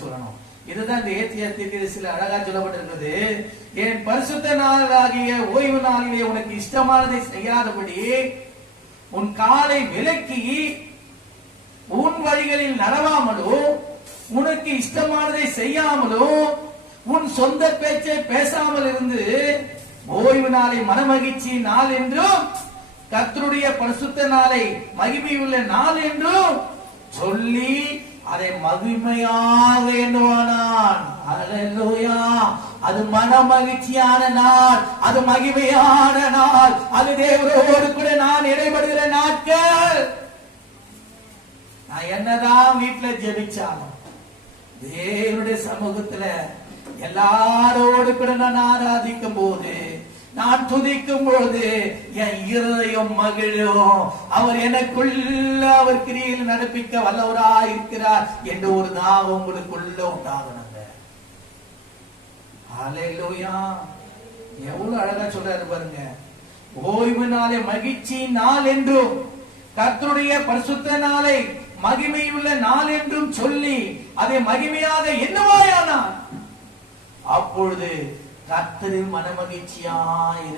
சொல்லணும். இதுதான் இந்த ஏத்திய தீர்க்கதரிசியில அழகா சொல்லப்பட்டிருக்கிறது. என் பரிசுத்த நாளாகிய ஓய்வு நாளிலே உனக்கு இஷ்டமானதை செய்யாதபடி உன் காலை விலக்கி உன் வழிகளில் நடவாமலோ உனக்கு இஷ்டமானதை செய்யாமலோ உன் சொந்த பேச்சை பேசாமல் இருந்து ஓய்வு நாளை மனமகிழ்ச்சி நாள் என்றும் கர்த்தருடைய பரிசுத்த நாளை மகிமையுள்ள நாள் என்றும் சொல்லி அதை மகிமையாக எண்ணுவானான். அல்லேலூயா. அது மன மகிழ்ச்சியான நாள், அது மகிமையான நாள், அது தேவரோடு கூட நான் இடைபடுகிற நாட்கள். நான் என்னதான் வீட்டுல ஜெபிச்சாலும் தேவனுடைய சமூகத்துல எல்லாரோடு கூட நான் ஆராதிக்கும் போது, நான் துதிக்கும் பொழுது என் இருதயம் மகிழும். அவர் எனக்குள்ள அவர் கிரியில் நடப்பிக்க வல்லவராய் இருக்கிறார் என்று ஒரு தாகம் உங்களுக்குள்ள உண்டாகணுங்க. அல்லேலூயா. எவ்வளவு அழகா சொல்றாரு பாருங்க. ஓய்வு நாளை மகிழ்ச்சி நாள் என்றும் கர்த்தருடைய பரிசுத்த நாளை மகிமையுள்ள நாள் என்றும் சொல்லி அதை மகிமையாக எண்ணுவாயானார். அப்பொழுது கர்த்தரின் மனமகிழ்ச்சியாய்